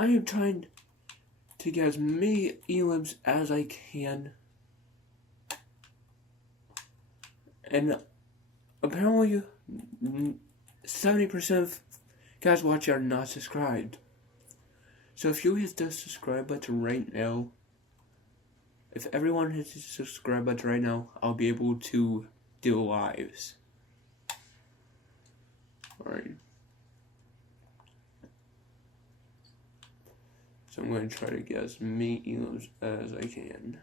I am trying to get as many elims as I can. And apparently 70% of guys watching are not subscribed. So if you hit the subscribe button right now, if everyone hits the subscribe button right now, I'll be able to do lives. Alright. So I'm going to try to get as many elims as I can.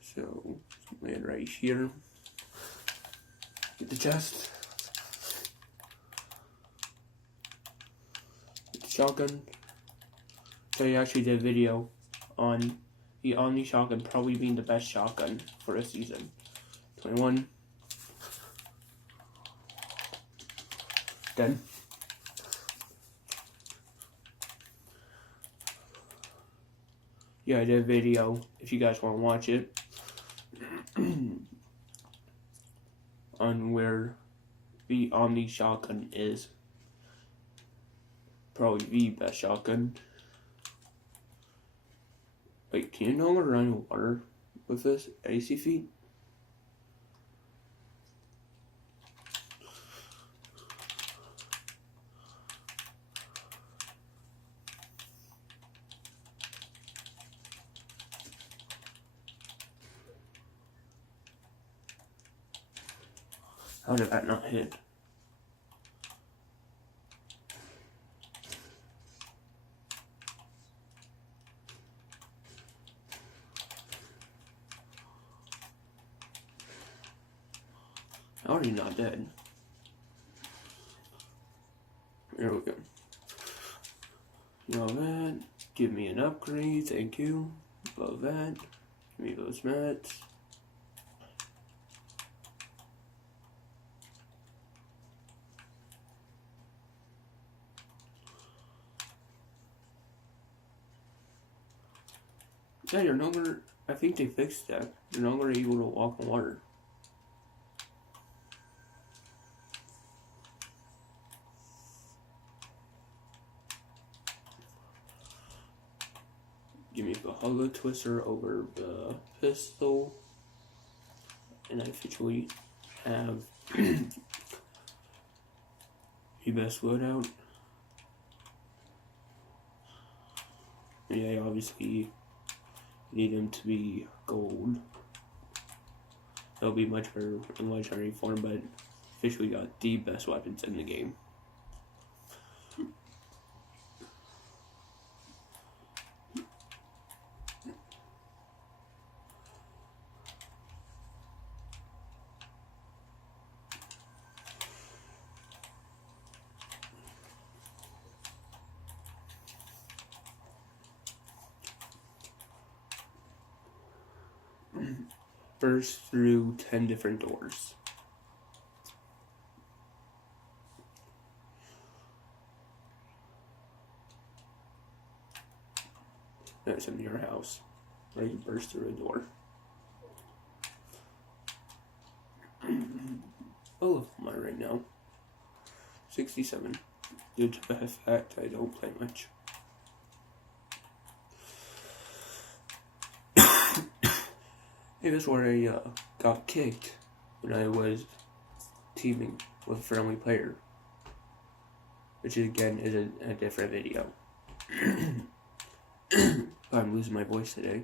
So, land right here. Get the chest. Get the shotgun. So I actually did a video on the Omni shotgun probably being the best shotgun for a season. 21. Done. Yeah, I did a video if you guys want to watch it on where the Omni shotgun is probably the best shotgun. Wait, can you no longer run in water with this AC feet? How did that not hit? How are you not dead? Here we go. You know that. Give me an upgrade, thank you. Love that. Give me those mats. Yeah, you're no longer, I think they fixed that. You're no longer able to walk on water. Give me the Holo Twister over the pistol. And I officially have the best loadout. Yeah, obviously need him to be gold. That'll be much better in legendary form, but officially got the best weapons in the game. Burst through 10 different doors. That's in your house. Right, you burst through a door. All of them are right now. 67. Due to the fact I don't play much. It was where I got kicked when I was teaming with a friendly player, which again is a different video. I'm losing my voice today.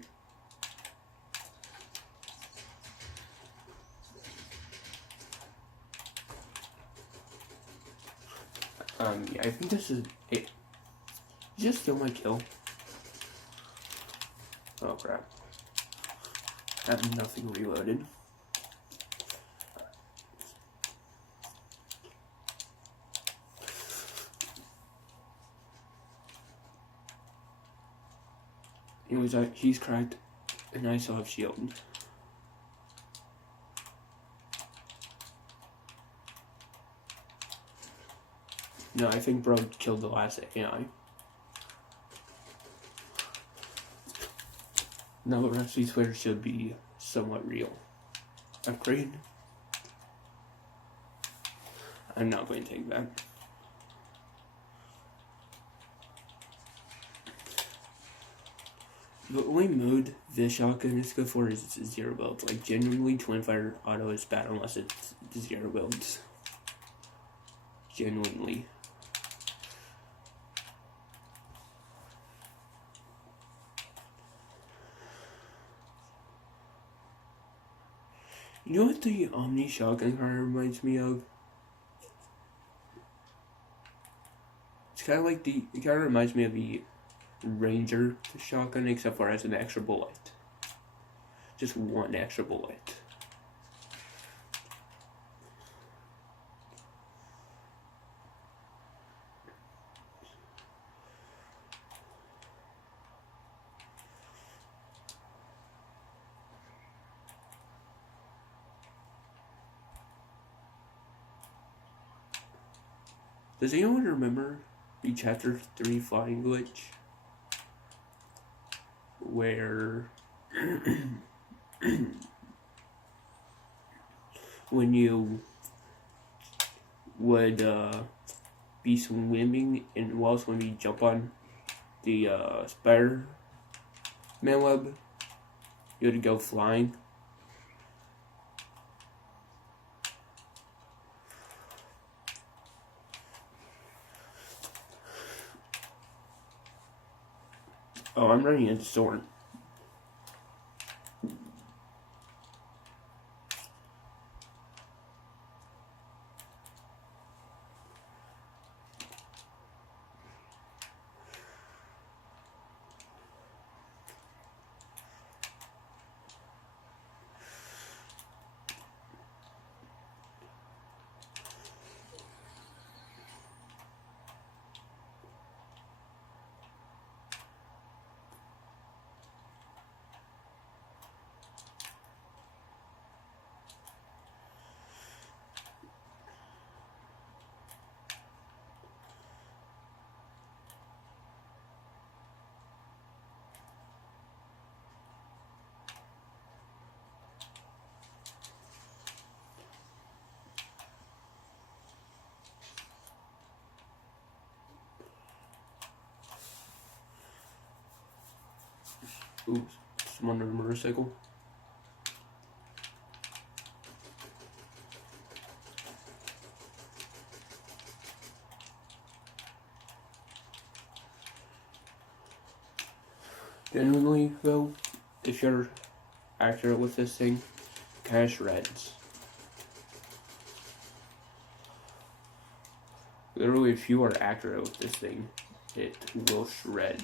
Yeah, I think this is it. Just steal my kill. Oh crap. I have nothing reloaded. Anyways, he's cracked, and I still have shield. No, I think bro killed the last AI. Now the rest of these players should be somewhat real. Upgrade. I'm not going to take that. The only mode this shotgun is good for is zero builds. Like, genuinely, twin fire auto is bad unless it's zero builds. Genuinely. You know what the Omni shotgun kind of reminds me of? It's kind of like it kind of reminds me of the Ranger shotgun, except for it has an extra bullet. Just one extra bullet. Does anyone remember the Chapter 3 flying glitch? Where when you would be swimming and while swimming you jump on the Spider-Man web, you would go flying. Oh, I'm running into Soren. Oops, someone on a motorcycle. Genuinely, though, if you're accurate with this thing, it kind of shreds. Literally, if you are accurate with this thing, it will shred.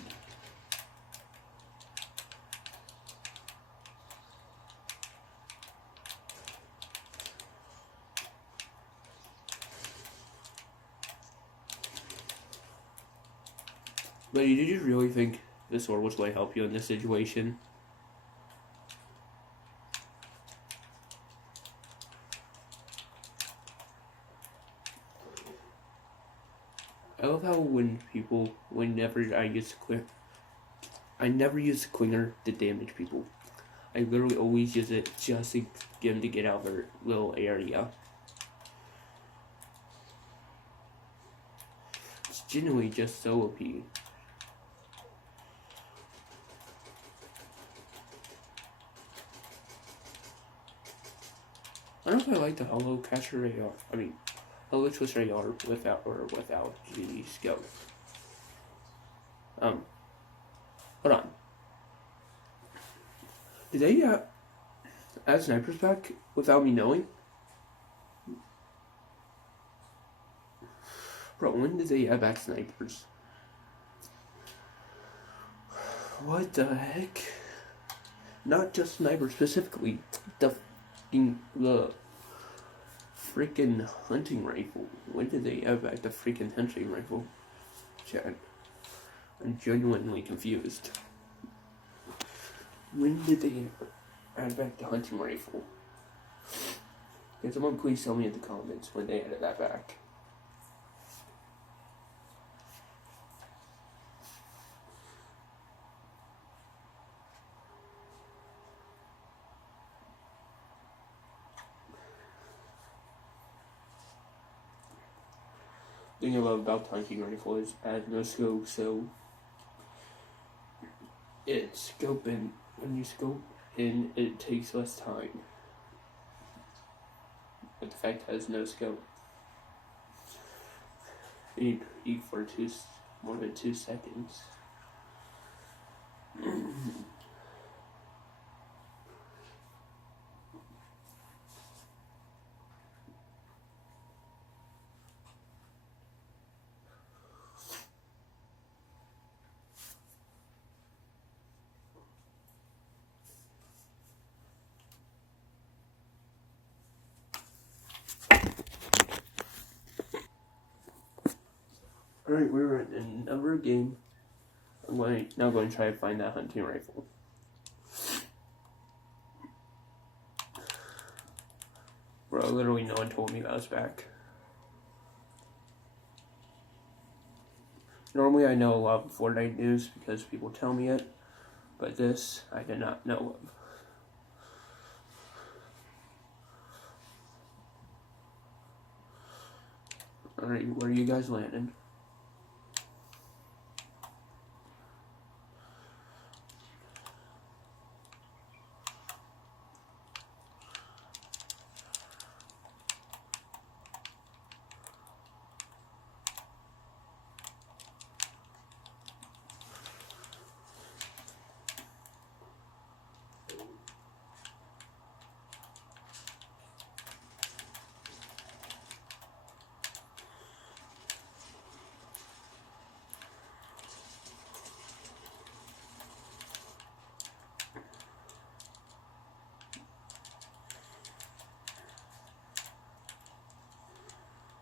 But did you really think the sword was going to help you in this situation? I love how whenever I use I never use Clinger to damage people. I literally always use it just to get them to get out of their little area. It's genuinely just so OP. I don't know if I like the Hollow Catcher AR. I mean, Hollow Twister AR without the scope. Hold on. Did they add snipers back without me knowing? Bro, when did they add back snipers? What the heck? Not just snipers specifically. The freaking hunting rifle. When did they add back the freaking hunting rifle? Chad, I'm genuinely confused. When did they add back the hunting rifle? Can someone please tell me in the comments when they added that back? The thing I love about the hunting rifle is it has no scope, so it's scoping. When you scope in, it takes less time. But the fact has no scope. You need to eat for more than 2 seconds. Alright, we're in another game. I'm now going to try to find that hunting rifle. Bro, literally no one told me that was back. Normally I know a lot of Fortnite news because people tell me it, but this I did not know of. Alright, where are you guys landing?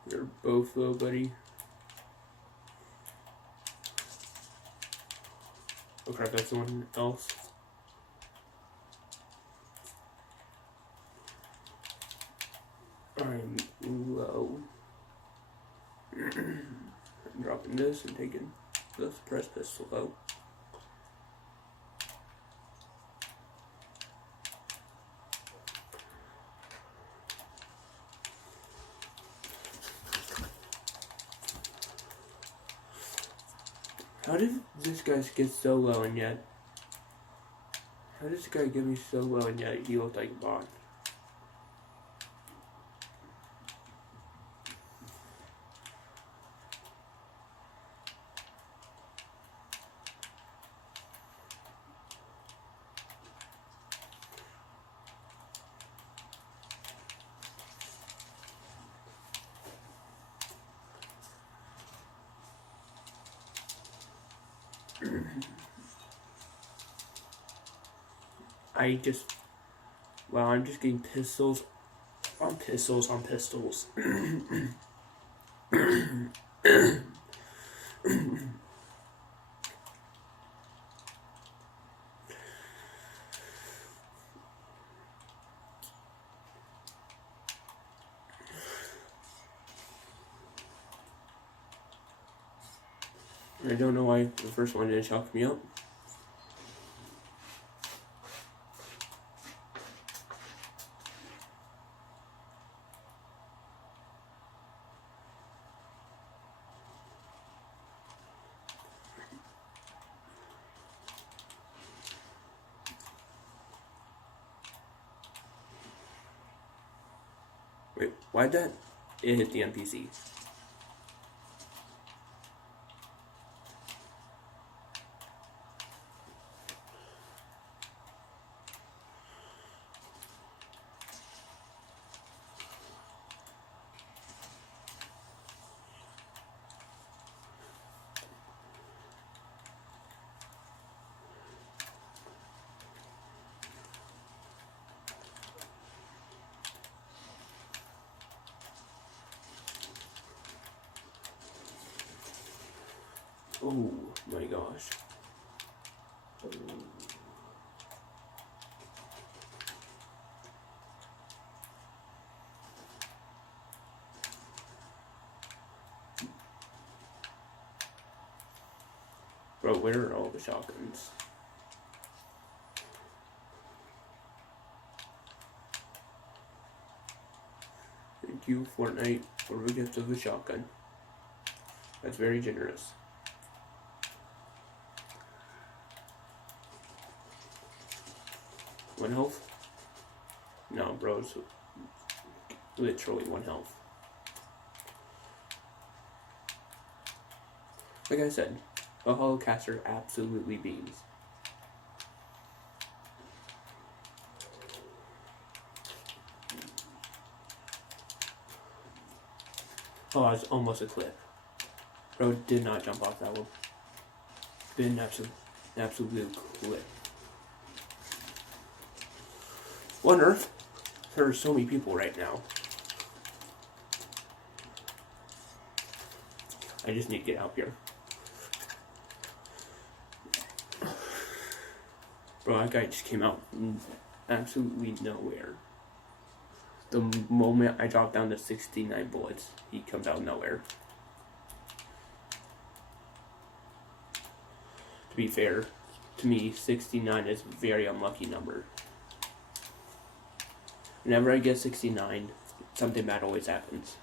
You're both low, buddy. Oh crap, that's someone else. I'm low. I'm dropping this and taking the suppressed pistol out. How did this guy get so low and yet? How did this guy get me so low and yet he looked like a bot? I'm just getting pistols on pistols on pistols. I don't know why the first one didn't shock me up. Wait, why'd that? It hit the NPC. Oh my gosh. Bro, where are all the shotguns? Thank you, Fortnite, for the gift of a shotgun. That's very generous. 1 health? No, bro, it's literally 1 health. Like I said, a Holocaster absolutely beams. Oh, it's almost a clip. Bro did not jump off that one. Been an absolute clip. Wonder if there are so many people right now. I just need to get out here. Bro, that guy just came out from absolutely nowhere. The moment I drop down to 69 bullets, he comes out of nowhere. To be fair, to me, 69 is a very unlucky number. Whenever I get 69, something bad always happens.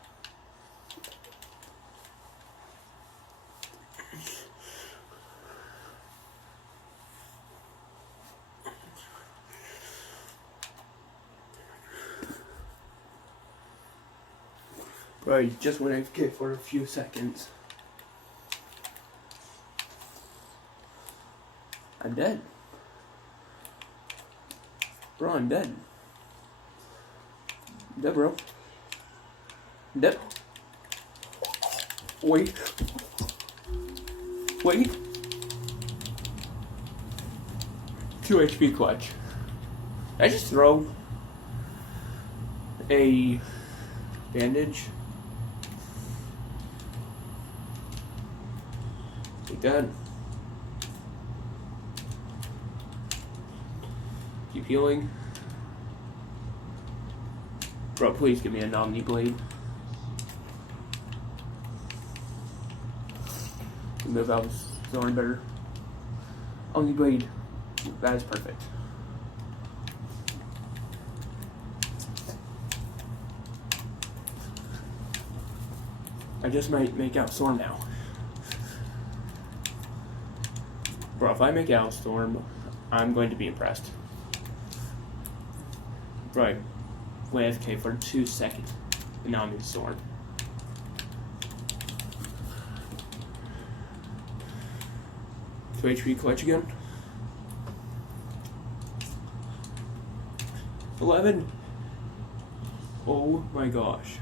Right, just when I get for a few seconds. I'm dead. Bro, I'm dead. I'm dead, bro. I'm dead. Wait. Wait. 2 HP clutch. Did I just throw a bandage? Like that. Keep healing. Bro, please give me a Omni Blade. Move out Zorn better. Omni Blade. That is perfect. I just might make out Storm now. Bro, if I make out Storm, I'm going to be impressed. Right. Went AFK for 2 seconds. And now I'm in Storm. To HP clutch again. 11. Oh my gosh.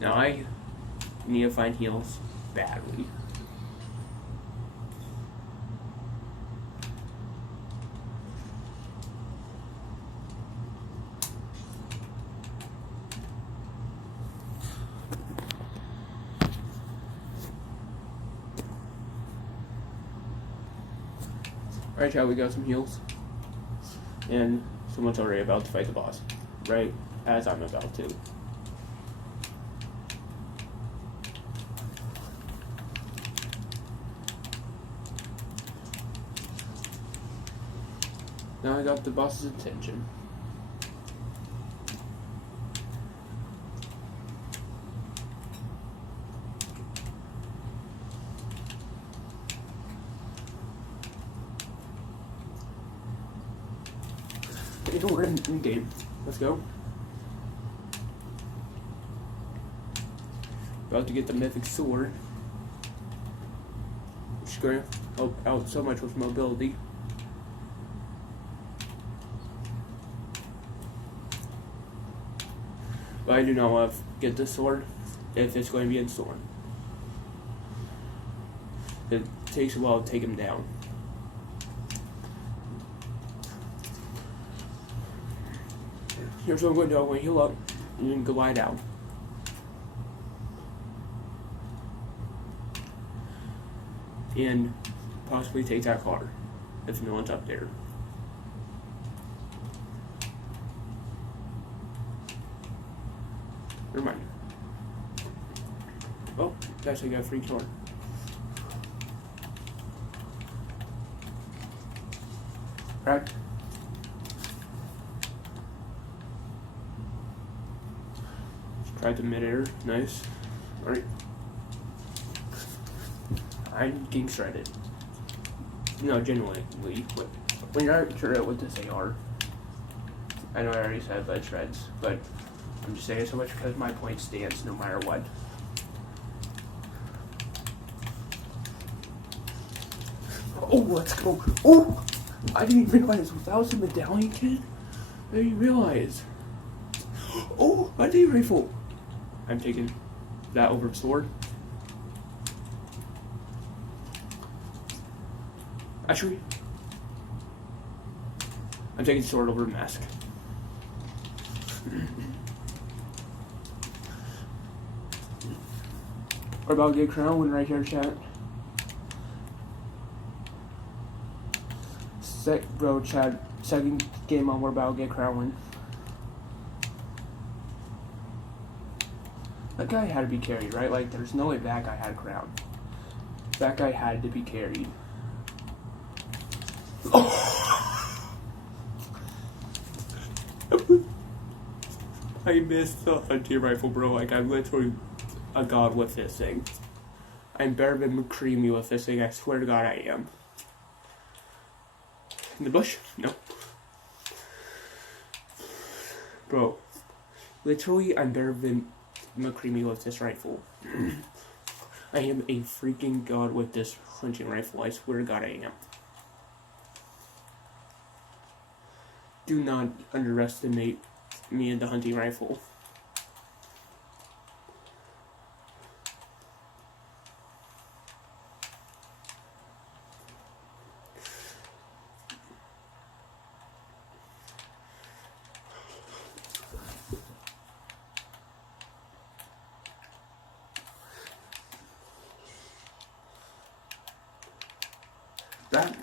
Now I need to find heals badly. Alright, chat, we got some heals. And someone's already about to fight the boss. Right as I'm about to. Now I got the boss's attention. We're in game. Let's go. About to get the mythic sword. Which is going to help out so much with mobility. But I do not want to get this sword if it's going to be in Storm. It takes a while to take him down. Here's what I'm going to do. I'm going to heal up and then glide out. And possibly take that car if no one's up there. Never mind. Oh, actually got a free tour. Right? Try the midair. Nice. Alright. I'm getting shredded. No, genuinely. When you're not sure what this AR, I know I already said lead shreds, but I'm just saying so much because my point stands no matter what. Oh, let's go. Oh! I didn't realize that was a medallion kid. I didn't realize. Oh, a day rifle. I'm taking that over sword. Actually, I'm taking sword over mask. We're about to get crown win right here, chat. Bro, Chad, second game on, we're about to get crown win. That guy had to be carried, right? Like, there's no way that guy had a crown. That guy had to be carried. Oh! I missed the hunting rifle, bro. Like, I'm literally a god with this thing. I'm better than McCreamy with this thing. I swear to God I am. In the bush? No. Bro, literally I'm better than McCreamy with this rifle. I am a freaking god with this hunting rifle. I swear to God I am. Do not underestimate me and the hunting rifle. That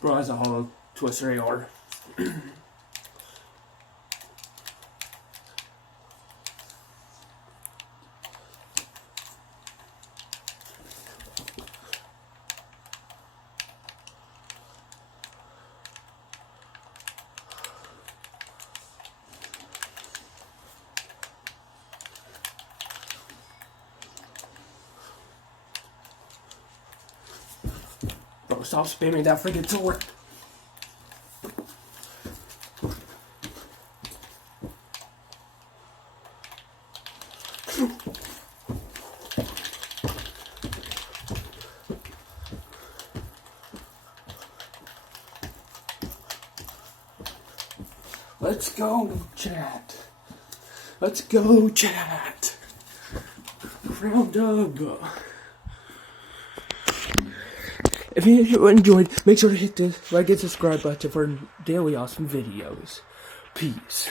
bro, that's a hollow twister AR. Bro, stop spamming that freaking sword. Let's go, chat. Let's go, chat. Round up. If you enjoyed, make sure to hit the like and subscribe button for daily awesome videos. Peace.